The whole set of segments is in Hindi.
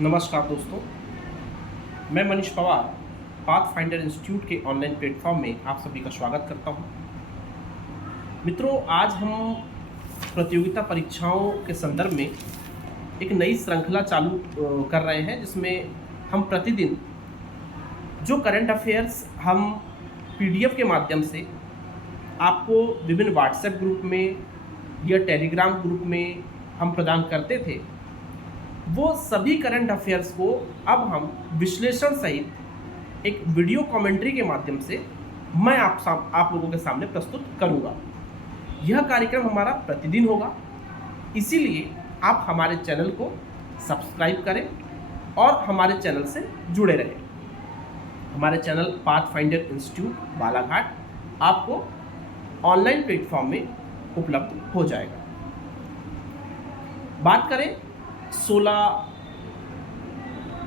नमस्कार दोस्तों, मैं Manish Pawar path finder institute के ऑनलाइन प्लेटफॉर्म में आप सभी का स्वागत करता हूं। मित्रों, आज हम प्रतियोगिता परीक्षाओं के संदर्भ में एक नई श्रृंखला चालू कर रहे हैं, जिसमें हम प्रतिदिन जो करंट अफेयर्स हम पीडीएफ के माध्यम से आपको विभिन्न व्हाट्सएप ग्रुप में या टेलीग्राम ग्रुप में हम प्रदान करते थे, वो सभी करंट अफेयर्स को अब हम विश्लेषण सहित एक वीडियो कमेंट्री के माध्यम से मैं आप लोगों के सामने प्रस्तुत करूंगा। यह कार्यक्रम हमारा प्रतिदिन होगा, इसीलिए आप हमारे चैनल को सब्सक्राइब करें और हमारे चैनल से जुड़े रहें। हमारे channel path finder institute Balaghat आपको ऑनलाइन प्लेटफॉर्म में उपलब्ध हो जाएगा। बात करें 16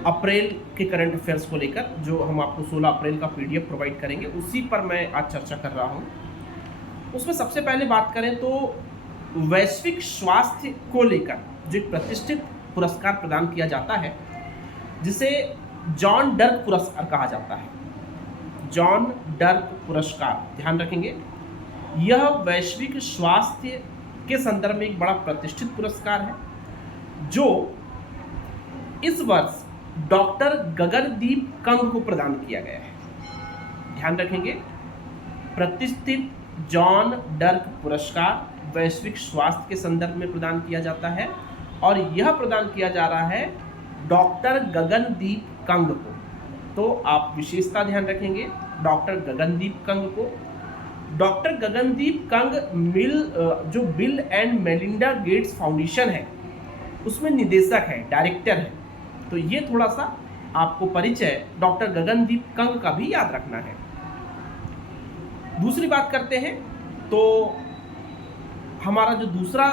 अप्रैल के करंट अफेयर्स को लेकर, जो हम आपको 16 अप्रैल का पीडीएफ प्रोवाइड करेंगे, उसी पर मैं आज चर्चा कर रहा हूं। उसमें सबसे पहले बात करें तो वैश्विक स्वास्थ्य को लेकर जो एक प्रतिष्ठित पुरस्कार प्रदान किया जाता है, जिसे जॉन डर्क पुरस्कार कहा जाता है। जॉन डर्क पुरस्कार, ध्यान रखेंगे, यह वैश्विक स्वास्थ्य के संदर्भ में एक बड़ा प्रतिष्ठित पुरस्कार है, जो इस वर्ष डॉक्टर गगनदीप कंग को प्रदान किया गया है। ध्यान रखेंगे, प्रतिष्ठित जॉन डर्क पुरस्कार वैश्विक स्वास्थ्य के संदर्भ में प्रदान किया जाता है और यह प्रदान किया जा रहा है डॉक्टर गगनदीप कंग को। तो आप विशेषता ध्यान रखेंगे डॉक्टर गगनदीप कंग को। डॉक्टर गगनदीप कंग जो bill and Melinda Gates foundation है, उसमें निदेशक है, डायरेक्टर है। तो ये थोड़ा सा आपको परिचय डॉक्टर गगनदीप कंग का भी याद रखना है। दूसरी बात करते हैं तो हमारा जो दूसरा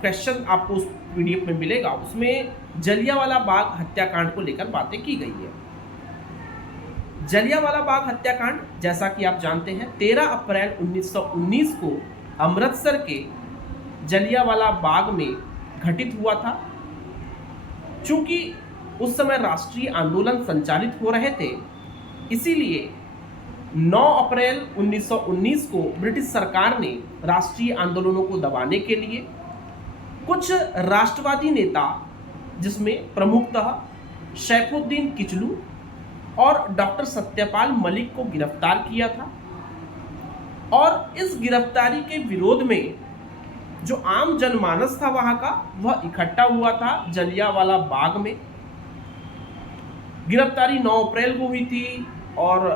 क्वेश्चन आपको उस पीडीएफ में मिलेगा, उसमें जलियांवाला बाग हत्याकांड को लेकर बातें की गई है। जलियांवाला बाग हत्याकांड, जैसा कि आप जानते हैं, 13 अप्रैल 1919 को अमृतसर के जलियांवाला बाग में घटित हुआ था। चूंकि उस समय राष्ट्रीय आंदोलन संचालित हो रहे थे, इसीलिए 9 अप्रैल 1919 को ब्रिटिश सरकार ने राष्ट्रीय आंदोलनों को दबाने के लिए कुछ राष्ट्रवादी नेता, जिसमें प्रमुखतः सैफुद्दीन किचलू और डॉक्टर सत्यपाल मलिक को गिरफ्तार किया था। और इस गिरफ्तारी के विरोध में जो आम जनमानस था वहां का, वह इकट्ठा हुआ था जलियांवाला बाग में। गिरफ्तारी 9 अप्रैल को हुई थी और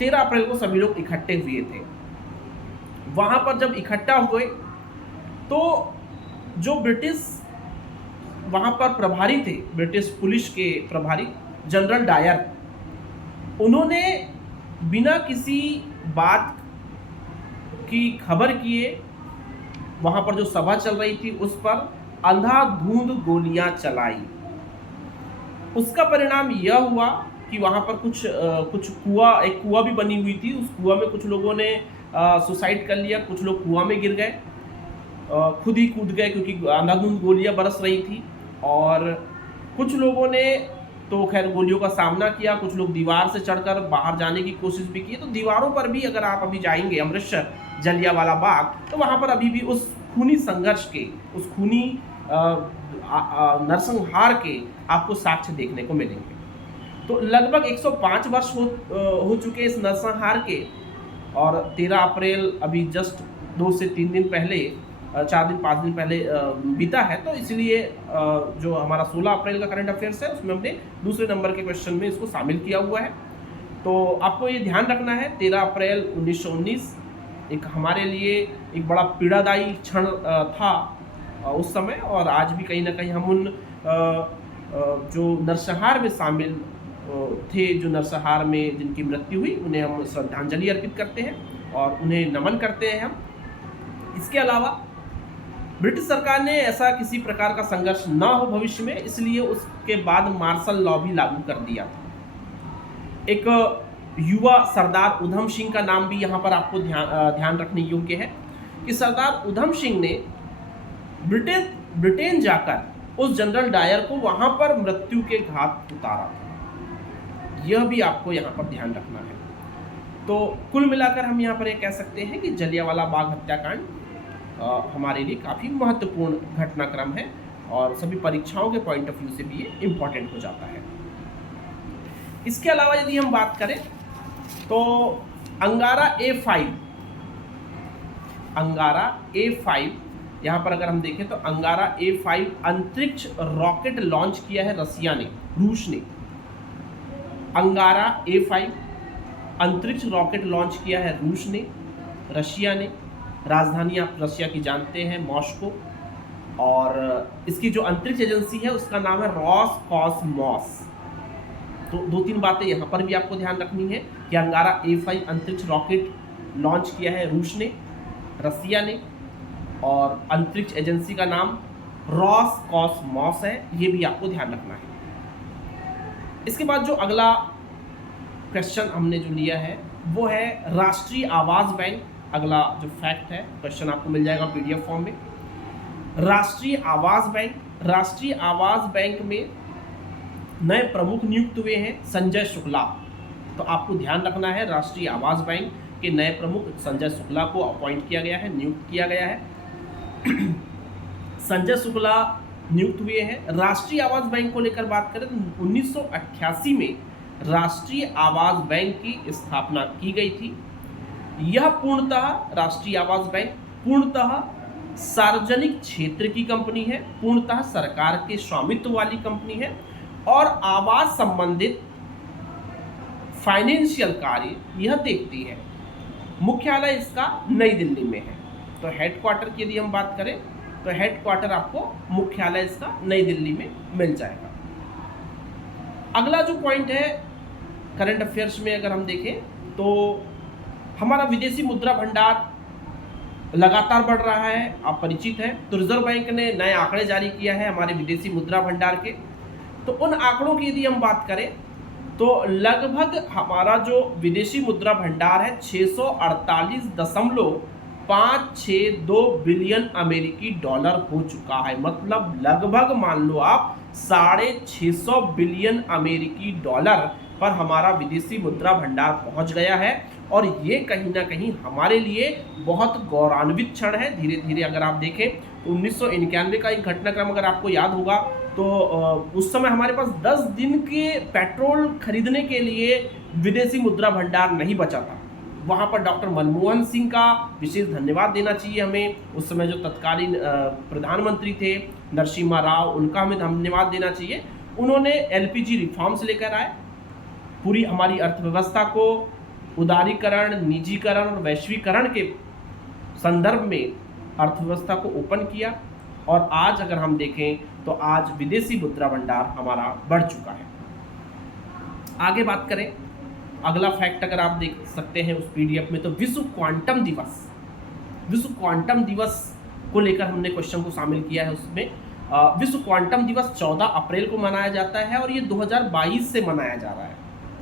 13 अप्रैल को सभी लोग इकट्ठे हुए थे। वहां पर जब इकट्ठा हुए तो जो ब्रिटिश वहां पर प्रभारी थे, ब्रिटिश पुलिस के प्रभारी जनरल डायर, उन्होंने बिना किसी बात की खबर किए वहां पर जो सभा चल रही थी उस पर अंधाधुंध गोलियां चलाई। उसका परिणाम यह हुआ कि वहां पर एक कुआं भी बनी हुई थी। उस कुआं में कुछ लोगों ने सुसाइड कर लिया, कुछ लोग कुआं में गिर गए, खुद ही कूद गए क्योंकि अंधाधुंध गोलियां बरस रही थी। और कुछ लोगों ने तो खैर गोलियों का सामना किया, कुछ लोग दीवार से चढ़कर बाहर जाने की कोशिश भी की। तो दीवारों पर भी अगर आप अभी जाएंगे अमृतसर जलियांवाला बाग, तो वहां पर अभी भी उस खूनी संघर्ष के, उस खूनी नरसंहार के आपको साक्ष्य देखने को मिलेंगे। तो लगभग 105 वर्ष हो चुके इस नरसंहार के, और 13 अप्रैल अभी जस्ट 2 से 3 दिन पहले, 4 दिन 5 दिन पहले बीता है। तो इसलिए जो हमारा 16 अप्रैल का करंट अफेयर्स है, उसमें हमने दूसरे नंबर के क्वेश्चन में इसको शामिल किया हुआ है। तो आपको ये ध्यान रखना है, 13 अप्रैल 1919 एक हमारे लिए एक बड़ा पीड़ादायी क्षण था उस समय, और आज भी कहीं ना कहीं हम उन जो नरसंहार में शामिल थे, जो नरसंहार में जिनकी मृत्यु हुई, उन्हें हम श्रद्धांजलि अर्पित करते हैं और उन्हें नमन करते हैं हम। इसके अलावा ब्रिटिश सरकार ने ऐसा किसी प्रकार का संघर्ष न हो भविष्य में, इसलिए उसके बाद मार्शल लॉ भी लागू कर दिया था। एक युवा सरदार उधम सिंह का नाम भी यहाँ पर आपको ध्यान रखने योग्य है कि सरदार उधम सिंह ने ब्रिटेन जाकर उस जनरल डायर को वहां पर मृत्यु के घाट उतारा था। यह भी आपको यहाँ पर ध्यान रखना है। तो कुल मिलाकर हम यहाँ पर ये कह सकते हैं कि जलियांवाला बाग हत्याकांड हमारे लिए काफ़ी महत्वपूर्ण घटनाक्रम है और सभी परीक्षाओं के पॉइंट ऑफ व्यू से भी ये इम्पॉर्टेंट हो जाता है। इसके अलावा यदि हम बात करें तो अंगारा A5 यहाँ पर अगर हम देखें तो अंगारा A5 अंतरिक्ष रॉकेट लॉन्च किया है रूस ने। अंगारा A5 अंतरिक्ष रॉकेट लॉन्च किया है रूस ने, रशिया ने। राजधानी आप रशिया की जानते हैं, मॉस्को। और इसकी जो अंतरिक्ष एजेंसी है उसका नाम है रॉसकॉसमॉस। तो 2-3 बातें यहाँ पर भी आपको ध्यान रखनी है कि अंगारा A5 अंतरिक्ष रॉकेट लॉन्च किया है रूस ने, रसिया ने, और अंतरिक्ष एजेंसी का नाम रॉसकॉसमॉस है। ये भी आपको ध्यान रखना है। इसके बाद जो अगला क्वेश्चन हमने जो लिया है वो है राष्ट्रीय आवास बैंक। अगला जो फैक्ट है, क्वेश्चन आपको मिल जाएगा PDF फॉर्म में। राष्ट्रीय आवास बैंक में नए प्रमुख नियुक्त हुए हैं संजय शुक्ला। तो आपको ध्यान रखना है, राष्ट्रीय आवास बैंक के नए प्रमुख संजय शुक्ला को अपॉइंट किया गया है, नियुक्त किया गया है। संजय शुक्ला नियुक्त हुए हैं। राष्ट्रीय आवास बैंक को लेकर बात करें तो 1988 में राष्ट्रीय आवास बैंक की स्थापना की गई थी। यह राष्ट्रीय आवास बैंक पूर्णतः सार्वजनिक क्षेत्र की कंपनी है, पूर्णतः सरकार के स्वामित्व वाली कंपनी है और आवास संबंधित फाइनेंशियल कार्य यह देखती है। मुख्यालय इसका नई दिल्ली में है। तो हेडक्वार्टर की यदि हम बात करें तो हेडक्वार्टर आपको मुख्यालय इसका नई दिल्ली में मिल जाएगा। अगला जो पॉइंट है करंट अफेयर्स में अगर हम देखें तो हमारा विदेशी मुद्रा भंडार लगातार बढ़ रहा है, आप परिचित हैं। तो रिजर्व बैंक ने नए आंकड़े जारी किया है हमारे विदेशी मुद्रा भंडार के। तो उन आंकड़ों की यदि हम बात करें तो लगभग हमारा जो विदेशी मुद्रा भंडार है 648.562 बिलियन अमेरिकी डॉलर हो चुका है। मतलब लगभग मान लो आप 650 बिलियन अमेरिकी डॉलर पर हमारा विदेशी मुद्रा भंडार पहुंच गया है। और ये कहीं ना कहीं हमारे लिए बहुत गौरवान्वित क्षण है। धीरे धीरे अगर आप देखें तो 1991 का एक घटनाक्रम अगर आपको याद होगा तो उस समय हमारे पास 10 दिन के पेट्रोल खरीदने के लिए विदेशी मुद्रा भंडार नहीं बचा था। वहाँ पर डॉक्टर मनमोहन सिंह का विशेष धन्यवाद देना चाहिए हमें। उस समय जो तत्कालीन प्रधानमंत्री थे नरसिम्हा राव, उनका हमें धन्यवाद देना चाहिए। उन्होंने LPG रिफॉर्म्स लेकर आए, पूरी हमारी अर्थव्यवस्था को उदारीकरण, निजीकरण और वैश्वीकरण के संदर्भ में अर्थव्यवस्था को ओपन किया। और आज अगर हम देखें तो आज विदेशी मुद्रा भंडार हमारा बढ़ चुका है। आगे बात करें, अगला फैक्ट अगर आप देख सकते हैं उस PDF में तो विश्व क्वांटम दिवस को लेकर हमने क्वेश्चन को शामिल किया है। उसमें विश्व क्वांटम दिवस 14 अप्रैल को मनाया जाता है और ये 2022 से मनाया जा रहा है।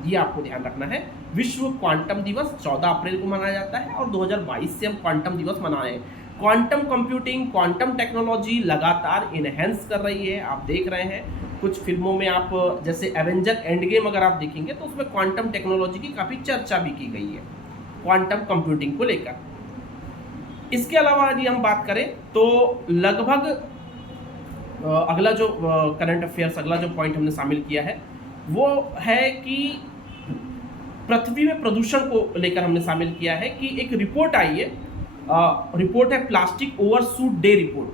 ये आपको ध्यान रखना है, विश्व क्वांटम दिवस 14 अप्रैल को मनाया जाता है और 2022 से हम क्वांटम दिवस मना रहे हैं। क्वांटम कंप्यूटिंग, क्वांटम टेक्नोलॉजी लगातार इनहेंस कर रही है। आप देख रहे हैं कुछ फिल्मों में, आप जैसे एवेंजर एंड गेम अगर आप देखेंगे तो उसमें क्वांटम टेक्नोलॉजी की काफ़ी चर्चा भी की गई है क्वांटम कंप्यूटिंग को लेकर। इसके अलावा यदि हम बात करें तो लगभग अगला जो करंट अफेयर्स, अगला जो पॉइंट हमने शामिल किया है वो है कि पृथ्वी में प्रदूषण को लेकर हमने शामिल किया है कि एक रिपोर्ट आई है। रिपोर्ट है plastic overshoot day report.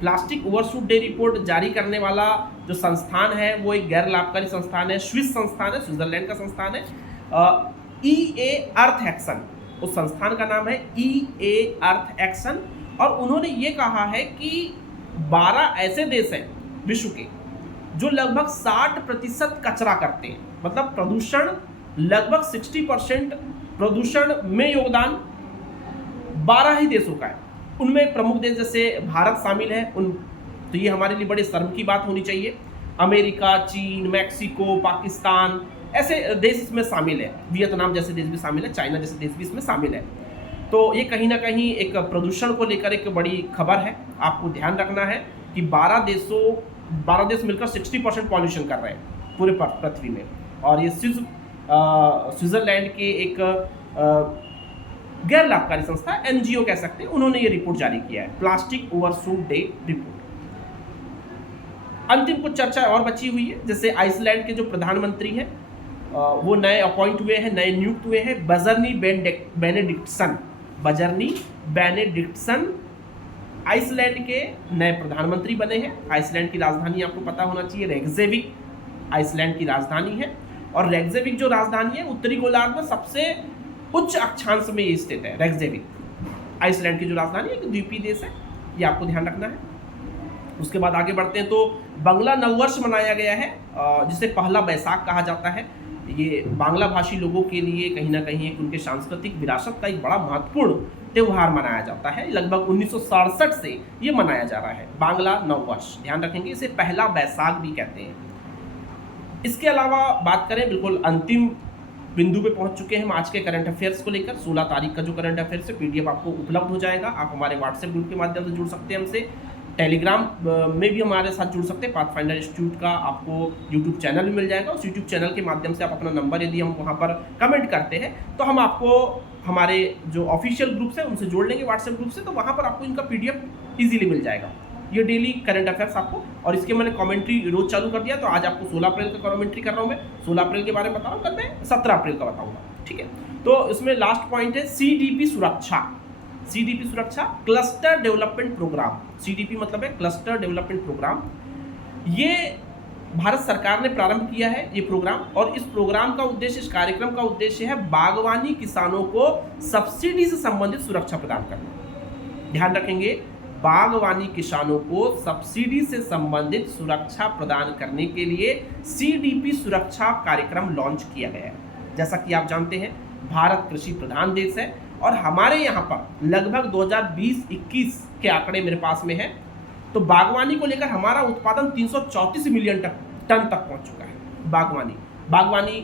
Plastic overshoot day report जारी करने वाला जो संस्थान है वो एक गैर लाभकारी संस्थान है, स्विस संस्थान है, स्विट्जरलैंड का संस्थान है, EA अर्थ एक्शन। उस संस्थान का नाम है EA अर्थ एक्शन। और उन्होंने ये कहा है कि 12 ऐसे देश हैं विश्व के जो लगभग 60% कचरा करते हैं। मतलब प्रदूषण लगभग 60% प्रदूषण में योगदान 12 ही देशों का है। उनमें प्रमुख देश जैसे भारत शामिल है, तो ये हमारे लिए बड़े शर्म की बात होनी चाहिए। अमेरिका, चीन, मैक्सिको, पाकिस्तान ऐसे देश इसमें शामिल है, वियतनाम जैसे देश भी शामिल है, चाइना जैसे देश भी इसमें शामिल है। तो ये कहीं ना कहीं एक प्रदूषण को लेकर एक बड़ी खबर है। आपको ध्यान रखना है कि 12 देशों 12 देश मिलकर 60% पॉल्यूशन कर रहे हैं पूरे पृथ्वी में। और ये स्विट्जरलैंड के एक गैर लाभकारी संस्था, एनजीओ कह सकते हैं, उन्होंने ये रिपोर्ट जारी किया है, प्लास्टिक ओवरशूट डे रिपोर्ट। अंतिम कुछ चर्चा और बची हुई है, जैसे आइसलैंड के जो प्रधानमंत्री हैं वो नए अपॉइंट हुए हैं, नए नियुक्त हुए हैं, बजरनी बेनेडिक्टसन आइसलैंड के नए प्रधानमंत्री बने हैं। आइसलैंड की राजधानी आपको पता होना चाहिए रेकजेविक, आइसलैंड की राजधानी है। और रेकजेविक जो राजधानी है उत्तरी गोलार्ध में सबसे उच्च अक्षांश में ये स्थित है। रेकजेविक आइसलैंड की जो राजधानी है, एक द्वीपीय देश है, ये आपको ध्यान रखना है। उसके बाद आगे बढ़ते हैं तो बांग्ला नववर्ष मनाया गया है, जिसे पहला बैसाख कहा जाता है। ये बांग्ला भाषी लोगों के लिए कहीं ना कहीं एक उनके सांस्कृतिक विरासत का एक बड़ा महत्वपूर्ण त्यौहार मनाया जाता है। लगभग 1967 से ये मनाया जा रहा है बांग्ला नववर्ष, ध्यान रखेंगे, इसे पहला बैसाख भी कहते हैं। इसके अलावा बात करें, बिल्कुल अंतिम बिंदु पे पहुंच चुके हैं हम आज के करंट अफेयर्स को लेकर। 16 तारीख का जो करंट अफेयर्स है पीडीएफ आपको उपलब्ध हो जाएगा। आप हमारे व्हाट्सएप ग्रुप के माध्यम से जुड़ सकते हैं हमसे, टेलीग्राम में भी हमारे साथ जुड़ सकते हैं। पाथफाइंडर इंस्टीट्यूट का आपको यूट्यूब चैनल भी मिल जाएगा। उस यूट्यूब चैनल के माध्यम से आप अपना नंबर यदि हम वहाँ पर कमेंट करते हैं तो हम आपको हमारे जो ऑफिशियल ग्रुप्स हैं उनसे जोड़ लेंगे व्हाट्सएप ग्रुप से, तो वहाँ पर आपको इनका पीडीएफ ईजिली मिल जाएगा। ये डेली करंट अफेयर्स आपको, और इसके मैंने कमेंट्री रोज चालू कर दिया, तो आज आपको 16 अप्रैल का कमेंट्री कर रहा हूँ मैं। 16 अप्रैल के बारे में बता रहा हूँ, कल मैं 17 अप्रैल का बताऊँगा, ठीक है। तो इसमें लास्ट पॉइंट है सीडीपी सुरक्षा। सीडीपी सुरक्षा क्लस्टर डेवलपमेंट प्रोग्राम, सीडीपी मतलब है क्लस्टर डेवलपमेंट प्रोग्राम। ये भारत सरकार ने प्रारंभ किया है ये प्रोग्राम, और इस प्रोग्राम का उद्देश्य, इस कार्यक्रम का उद्देश्य है बागवानी किसानों को सब्सिडी से संबंधित सुरक्षा प्रदान करना। ध्यान रखेंगे, बागवानी किसानों को सब्सिडी से संबंधित सुरक्षा प्रदान करने के लिए सीडीपी सुरक्षा कार्यक्रम लॉन्च किया गया है। जैसा कि आप जानते हैं भारत कृषि प्रधान देश है, और हमारे यहाँ पर लगभग 2020-21 के आंकड़े मेरे पास में है, तो बागवानी को लेकर हमारा उत्पादन 334 मिलियन टन तक पहुँच चुका है। बागवानी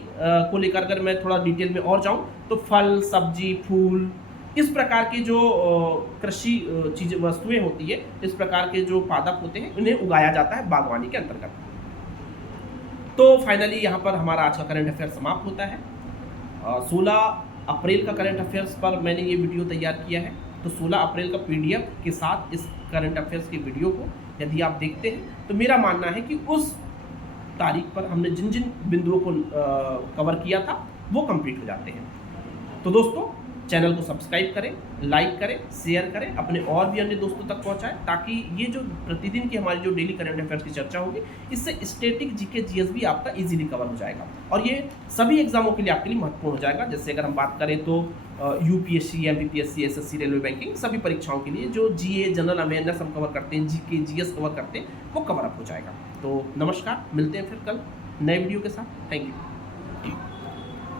को लेकर अगर मैं थोड़ा डिटेल में और जाऊँ तो फल, सब्जी, फूल, इस प्रकार के जो कृषि चीज़ें, वस्तुएं होती है, इस प्रकार के जो पादप होते हैं, उन्हें उगाया जाता है बागवानी के अंतर्गत। तो फाइनली यहाँ पर हमारा आज का करंट अफेयर समाप्त होता है। 16 अप्रैल का करंट अफेयर्स पर मैंने ये वीडियो तैयार किया है, तो 16 अप्रैल का पीडीएफ के साथ इस करंट अफेयर्स की वीडियो को यदि आप देखते हैं तो मेरा मानना है कि उस तारीख पर हमने जिन जिन बिंदुओं को कवर किया था वो कंप्लीट हो जाते हैं। तो दोस्तों, चैनल को सब्सक्राइब करें, लाइक करें, शेयर करें, अपने और भी अन्य दोस्तों तक पहुंचाएं, ताकि ये जो प्रतिदिन की हमारी जो डेली करंट अफेयर्स की चर्चा होगी, इससे स्टैटिक जीके जीएस भी आपका इजीली कवर हो जाएगा, और ये सभी एग्जामों के लिए आपके लिए महत्वपूर्ण हो जाएगा। जैसे अगर हम बात करें तो UPSC, MPPSC, SSC, railway banking, सभी परीक्षाओं के लिए जो जीए, जनरल अवेयरनेस हम कवर करते हैं, जीके जीएस कवर करते हैं, वो कवर अप हो जाएगा। तो नमस्कार, मिलते हैं फिर कल नए वीडियो के साथ। Thank you.